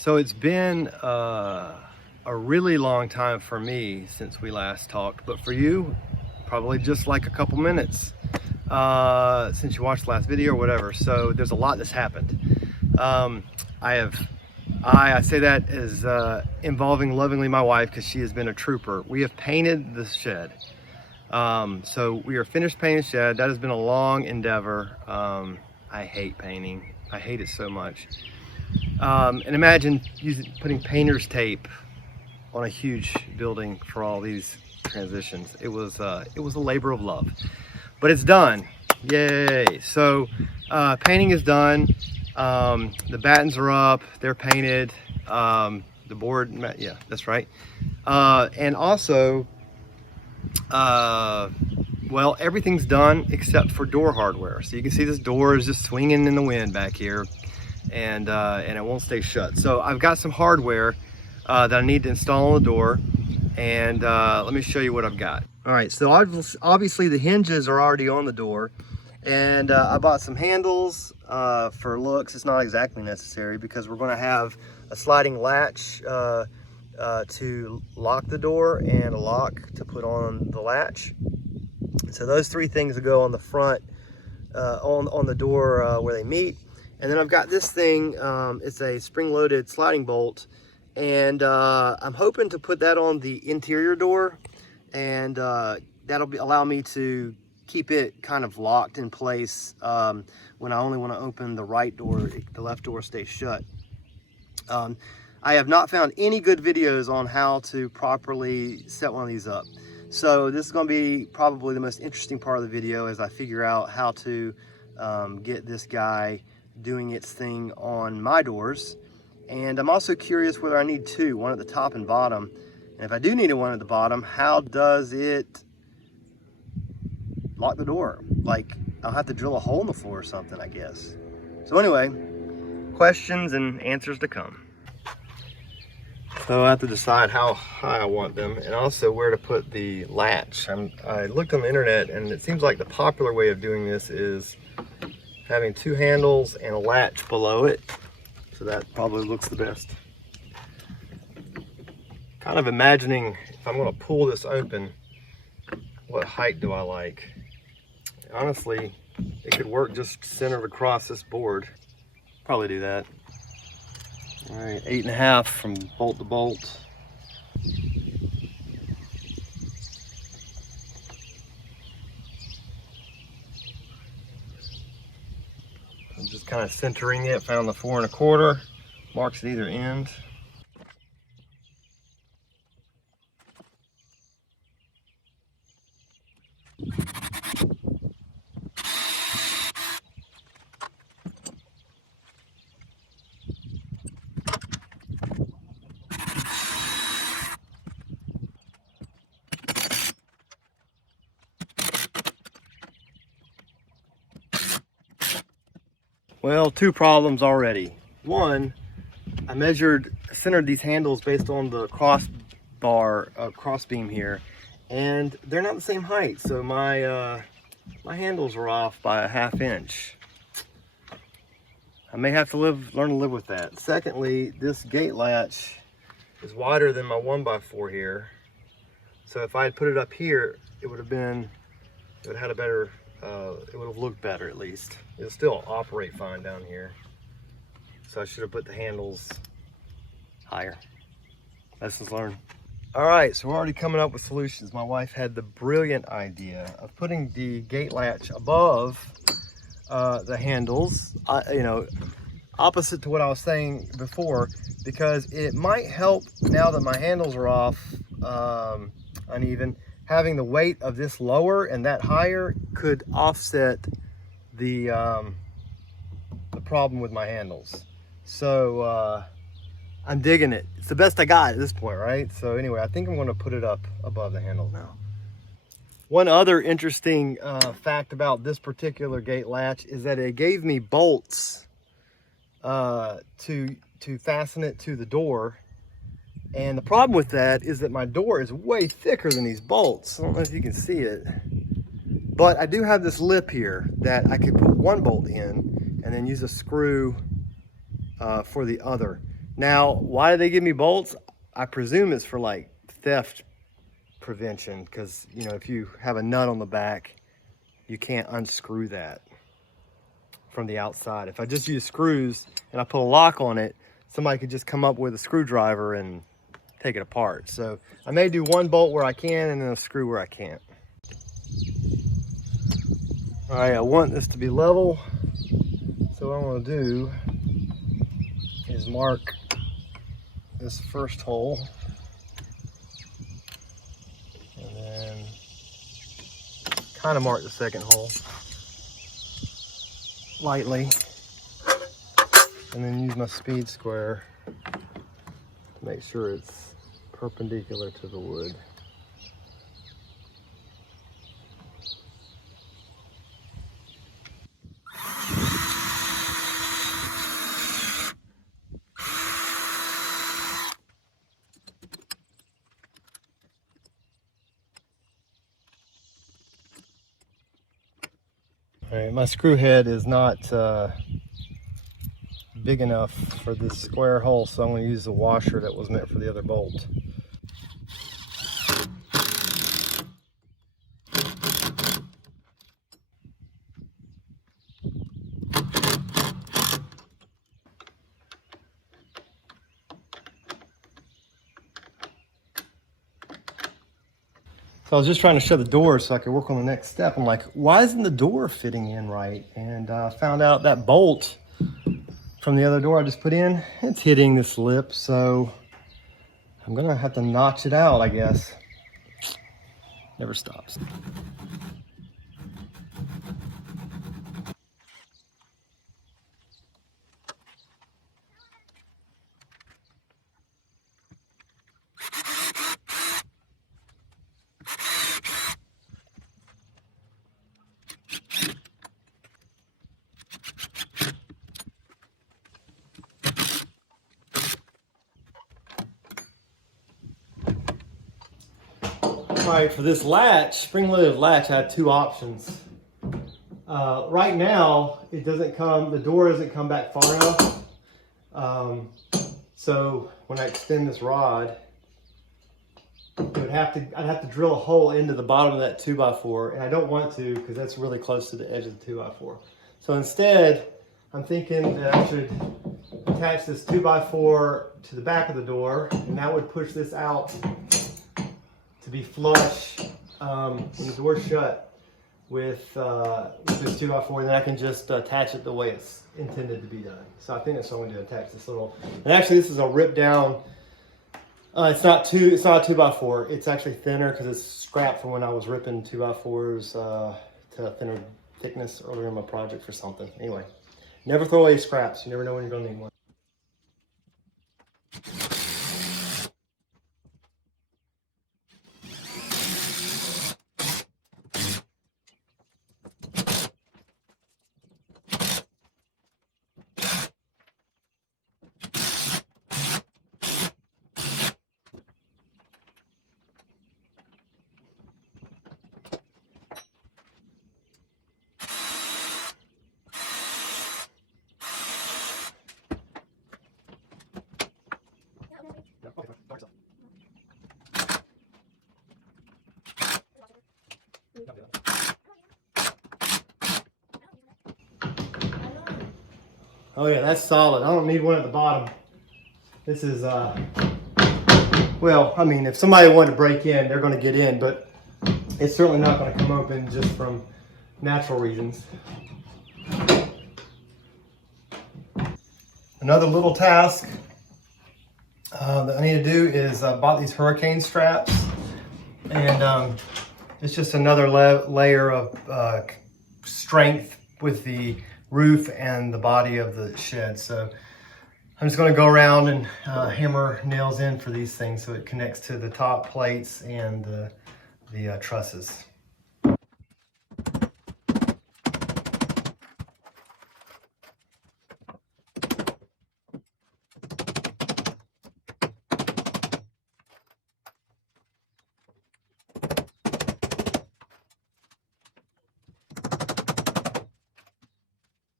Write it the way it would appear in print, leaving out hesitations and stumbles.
So it's been a really long time for me since we last talked, but for you, probably just like a couple minutes since you watched the last video or whatever. So there's a lot that's happened. I say that as involving lovingly my wife, because she has been a trooper. We have painted the shed. So we are finished painting the shed. That has been a long endeavor. I hate painting. I hate it so much. And imagine putting painter's tape on a huge building for all these transitions. It was a labor of love, but it's done. Yay! So painting is done. The battens are up. They're painted. The board, yeah, that's right. And also, well, everything's done except for door hardware. So you can see this door is just swinging in the wind back here, and it won't stay shut. So I've got some hardware that I need to install on the door, and let me show you what I've got. All right, so obviously the hinges are already on the door, and I bought some handles for looks. It's not exactly necessary because we're going to have a sliding latch to lock the door and a lock to put on the latch. So those three things will go on the front, on the door where they meet. And then I've got this thing, it's a spring-loaded sliding bolt, and I'm hoping to put that on the interior door, and that'll allow me to keep it kind of locked in place when I only want to open the right door. The left door stays shut. I have not found any good videos on how to properly set one of these up. So this is going to be probably the most interesting part of the video as I figure out how to get this guy doing its thing on my doors. And I'm also curious whether I need two, one at the top and bottom. And if I do need one at the bottom, how does it lock the door? Like, I'll have to drill a hole in the floor or something, I guess. So anyway, questions and answers to come. So I have to decide how high I want them and also where to put the latch. I looked on the internet, and it seems like the popular way of doing this is having two handles and a latch below it. So that probably looks the best. Kind of imagining if I'm going to pull this open, what height do I like? Honestly, it could work just centered across this board. Probably do that. All right, 8.5 from bolt to bolt. I'm just kind of centering it. Found the 4 1/4 marks at either end. Well, two problems already. One, I centered these handles based on the cross beam here, and they're not the same height. So my handles are off by a 1/2 inch. I may have to learn to live with that. Secondly, this gate latch is wider than my 1x4 here. So if I had put it up here, it would have had a better, it would have looked better at least. It'll still operate fine down here. So I should have put the handles higher. Lessons learned. All right, so we're already coming up with solutions. My wife had the brilliant idea of putting the gate latch above the handles, opposite to what I was saying before, because it might help now that my handles are off uneven. Having the weight of this lower and that higher could offset the problem with my handles. So I'm digging it. It's the best I got at this point, right? So anyway, I think I'm going to put it up above the handle now. One other interesting fact about this particular gate latch is that it gave me bolts to fasten it to the door. And the problem with that is that my door is way thicker than these bolts. I don't know if you can see it, but I do have this lip here that I could put one bolt in and then use a screw for the other. Now, why do they give me bolts? I presume it's for like theft prevention, because you know, if you have a nut on the back, you can't unscrew that from the outside. If I just use screws and I put a lock on it, somebody could just come up with a screwdriver and take it apart. So I may do one bolt where I can and then a screw where I can't. All right, I want this to be level. So what I'm gonna do is mark this first hole, and then kind of mark the second hole lightly, and then use my speed square to make sure it's perpendicular to the wood. All right, my screw head is not big enough for this square hole, so I'm going to use the washer that was meant for the other bolt. So I was just trying to shut the door so I could work on the next step. I'm like, why isn't the door fitting in right? And I found out that bolt from the other door I just put in, it's hitting this lip, so I'm gonna have to notch it out, I guess. Never stops. All right, for this latch, spring-loaded latch, I had two options. Right now, it doesn't come, the door doesn't come back far enough. So when I extend this rod, I'd have to drill a hole into the bottom of that 2x4, and I don't want to because that's really close to the edge of the 2x4. So instead, I'm thinking that I should attach this 2x4 to the back of the door, and that would push this out to be flush when the door's shut with this 2x4, and then I can just attach it the way it's intended to be done. So I think that's what I'm going to do, attach this little, and actually this is a ripped down, it's not a 2x4, it's actually thinner because it's scrap from when I was ripping 2x4s to a thinner thickness earlier in my project for something. Anyway, never throw away scraps, you never know when you're going to need one. Oh yeah, that's solid. I don't need one at the bottom. This is, well, I mean, if somebody wanted to break in, they're going to get in, but it's certainly not going to come open just from natural reasons. Another little task that I need to do is I bought these hurricane straps, and it's just another layer of strength with the roof and the body of the shed. So I'm just going to go around and hammer nails in for these things so it connects to the top plates and the trusses.